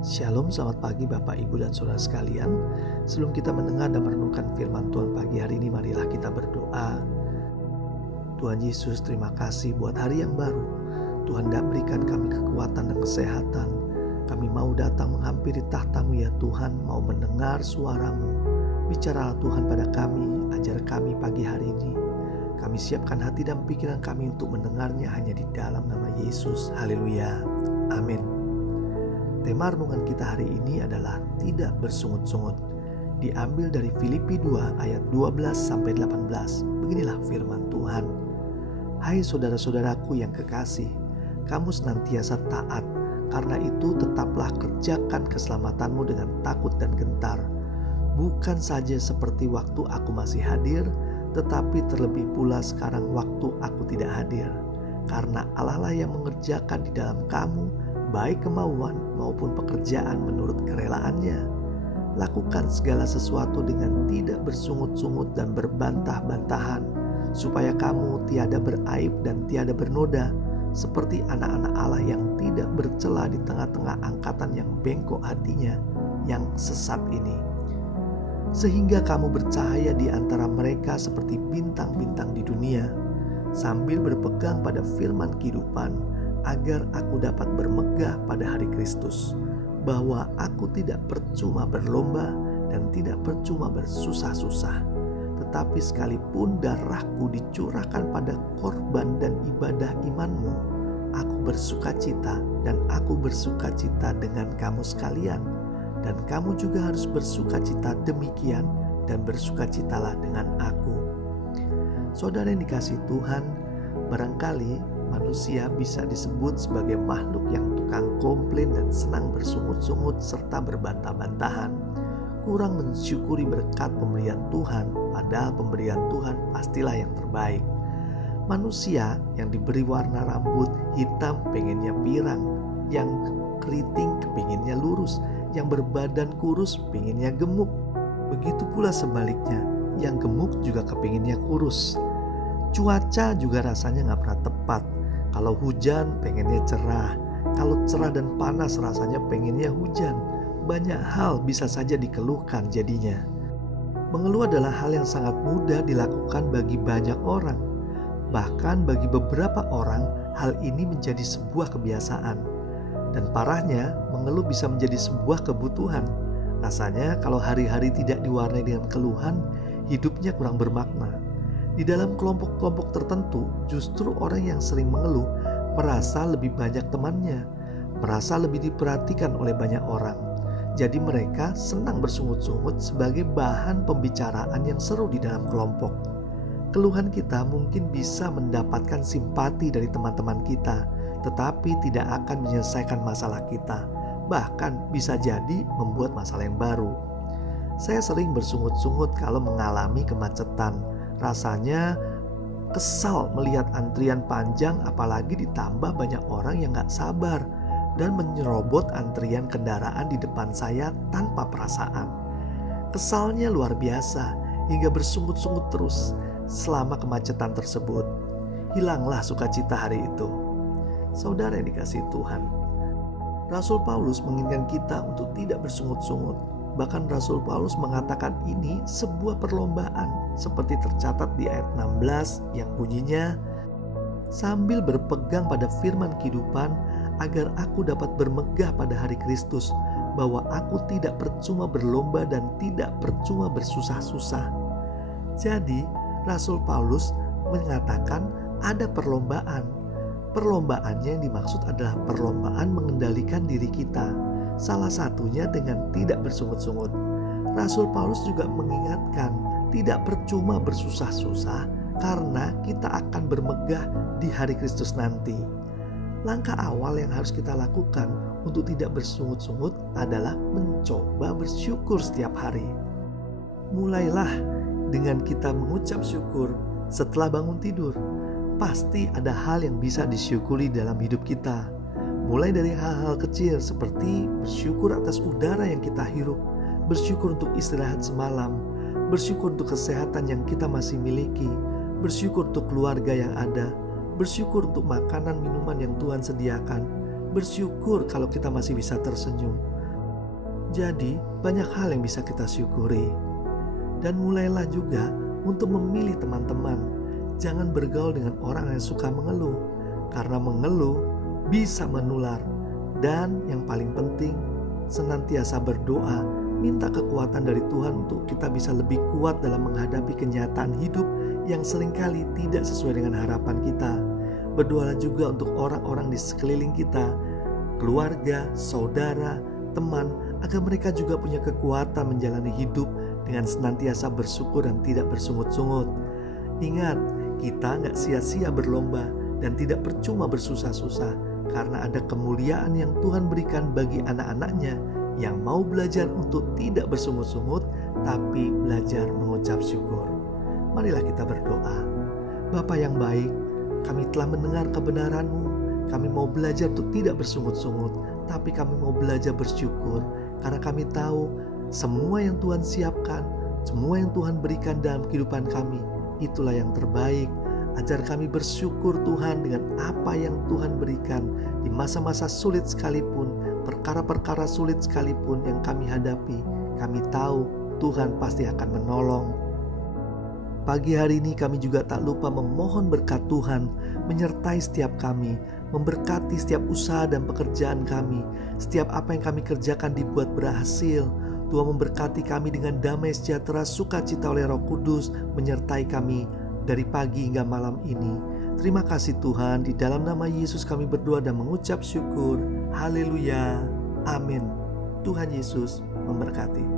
Shalom, selamat pagi Bapak, Ibu, dan Saudara sekalian. Sebelum kita mendengar dan merenungkan firman Tuhan pagi hari ini, marilah kita berdoa. Tuhan Yesus, terima kasih buat hari yang baru. Tuhan dah berikan kami kekuatan dan kesehatan. Kami mau datang menghampiri tahta-Mu ya Tuhan, mau mendengar suara-Mu. Bicaralah Tuhan pada kami, ajar kami pagi hari ini. Kami siapkan hati dan pikiran kami untuk mendengarnya hanya di dalam nama Yesus. Haleluya. Amin. Tema renungan kita hari ini adalah tidak bersungut-sungut. Diambil dari Filipi 2 ayat 12-18. Beginilah firman Tuhan. Hai saudara-saudaraku yang kekasih, kamu senantiasa taat. Karena itu tetaplah kerjakan keselamatanmu dengan takut dan gentar. Bukan saja seperti waktu aku masih hadir, tetapi terlebih pula sekarang waktu aku tidak hadir. Karena Allah lah yang mengerjakan di dalam kamu, baik kemauan maupun pekerjaan menurut kerelaannya. Lakukan segala sesuatu dengan tidak bersungut-sungut dan berbantah-bantahan, supaya kamu tiada beraib dan tiada bernoda, seperti anak-anak Allah yang tidak bercela di tengah-tengah angkatan yang bengkok hatinya, yang sesat ini. Sehingga kamu bercahaya di antara mereka seperti bintang-bintang di dunia, sambil berpegang pada firman kehidupan, agar aku dapat bermegah pada hari Kristus, bahwa aku tidak percuma berlomba dan tidak percuma bersusah-susah, tetapi sekalipun darahku dicurahkan pada korban dan ibadah imanmu, aku bersukacita dan aku bersukacita dengan kamu sekalian, dan kamu juga harus bersukacita demikian dan bersukacitalah dengan aku. Saudara yang dikasihi Tuhan, barangkali manusia bisa disebut sebagai makhluk yang tukang komplain dan senang bersungut-sungut serta berbantah-bantahan, kurang mensyukuri berkat pemberian Tuhan, padahal pemberian Tuhan pastilah yang terbaik. Manusia yang diberi warna rambut hitam pengennya pirang, yang keriting kepinginnya lurus, yang berbadan kurus pengennya gemuk. Begitu pula sebaliknya, yang gemuk juga kepinginnya kurus. Cuaca juga rasanya gak pernah tepat. Kalau hujan pengennya cerah, kalau cerah dan panas rasanya pengennya hujan. Banyak hal bisa saja dikeluhkan jadinya. Mengeluh adalah hal yang sangat mudah dilakukan bagi banyak orang. Bahkan bagi beberapa orang hal ini menjadi sebuah kebiasaan. Dan parahnya, mengeluh bisa menjadi sebuah kebutuhan. Rasanya kalau hari-hari tidak diwarnai dengan keluhan, hidupnya kurang bermakna. Di dalam kelompok-kelompok tertentu, justru orang yang sering mengeluh merasa lebih banyak temannya, merasa lebih diperhatikan oleh banyak orang. Jadi mereka senang bersungut-sungut sebagai bahan pembicaraan yang seru di dalam kelompok. Keluhan kita mungkin bisa mendapatkan simpati dari teman-teman kita, tetapi tidak akan menyelesaikan masalah kita. Bahkan bisa jadi membuat masalah yang baru. Saya sering bersungut-sungut kalau mengalami kemacetan. Rasanya kesal melihat antrian panjang, apalagi ditambah banyak orang yang gak sabar dan menyerobot antrian kendaraan di depan saya tanpa perasaan. Kesalnya luar biasa hingga bersungut-sungut terus selama kemacetan tersebut. Hilanglah sukacita hari itu. Saudara yang dikasihi Tuhan, Rasul Paulus menginginkan kita untuk tidak bersungut-sungut. Bahkan Rasul Paulus mengatakan ini sebuah perlombaan, seperti tercatat di ayat 16 yang bunyinya, sambil berpegang pada firman kehidupan, agar aku dapat bermegah pada hari Kristus, bahwa aku tidak percuma berlomba dan tidak percuma bersusah-susah. Jadi Rasul Paulus mengatakan ada perlombaan. Perlombaannya yang dimaksud adalah perlombaan mengendalikan diri kita, salah satunya dengan tidak bersungut-sungut. Rasul Paulus juga mengingatkan tidak percuma bersusah-susah karena kita akan bermegah di hari Kristus nanti. Langkah awal yang harus kita lakukan untuk tidak bersungut-sungut adalah mencoba bersyukur setiap hari. Mulailah dengan kita mengucap syukur setelah bangun tidur. Pasti ada hal yang bisa disyukuri dalam hidup kita. Mulai dari hal-hal kecil seperti bersyukur atas udara yang kita hirup, bersyukur untuk istirahat semalam, bersyukur untuk kesehatan yang kita masih miliki, bersyukur untuk keluarga yang ada, bersyukur untuk makanan minuman yang Tuhan sediakan, bersyukur kalau kita masih bisa tersenyum. Jadi banyak hal yang bisa kita syukuri. Dan mulailah juga untuk memilih teman-teman. Jangan bergaul dengan orang yang suka mengeluh, karena mengeluh bisa menular. Dan yang paling penting, senantiasa berdoa, minta kekuatan dari Tuhan untuk kita bisa lebih kuat dalam menghadapi kenyataan hidup yang seringkali tidak sesuai dengan harapan kita. Berdoalah juga untuk orang-orang di sekeliling kita, keluarga, saudara, teman, agar mereka juga punya kekuatan menjalani hidup dengan senantiasa bersyukur dan tidak bersungut-sungut. Ingat, kita gak sia-sia berlomba dan tidak percuma bersusah-susah, karena ada kemuliaan yang Tuhan berikan bagi anak-anaknya yang mau belajar untuk tidak bersungut-sungut, tapi belajar mengucap syukur. Marilah kita berdoa. Bapa yang baik, kami telah mendengar kebenaran-Mu. Kami mau belajar untuk tidak bersungut-sungut, tapi kami mau belajar bersyukur, karena kami tahu semua yang Tuhan siapkan, semua yang Tuhan berikan dalam kehidupan kami, itulah yang terbaik. Ajar kami bersyukur Tuhan dengan apa yang Tuhan berikan di masa-masa sulit sekalipun, perkara-perkara sulit sekalipun yang kami hadapi. Kami tahu Tuhan pasti akan menolong. Pagi hari ini kami juga tak lupa memohon berkat Tuhan menyertai setiap kami, memberkati setiap usaha dan pekerjaan kami. Setiap apa yang kami kerjakan dibuat berhasil. Tuhan memberkati kami dengan damai sejahtera, sukacita oleh Roh Kudus menyertai kami dari pagi hingga malam ini. Terima kasih Tuhan, di dalam nama Yesus kami berdoa dan mengucap syukur. Haleluya. Amin. Tuhan Yesus memberkati.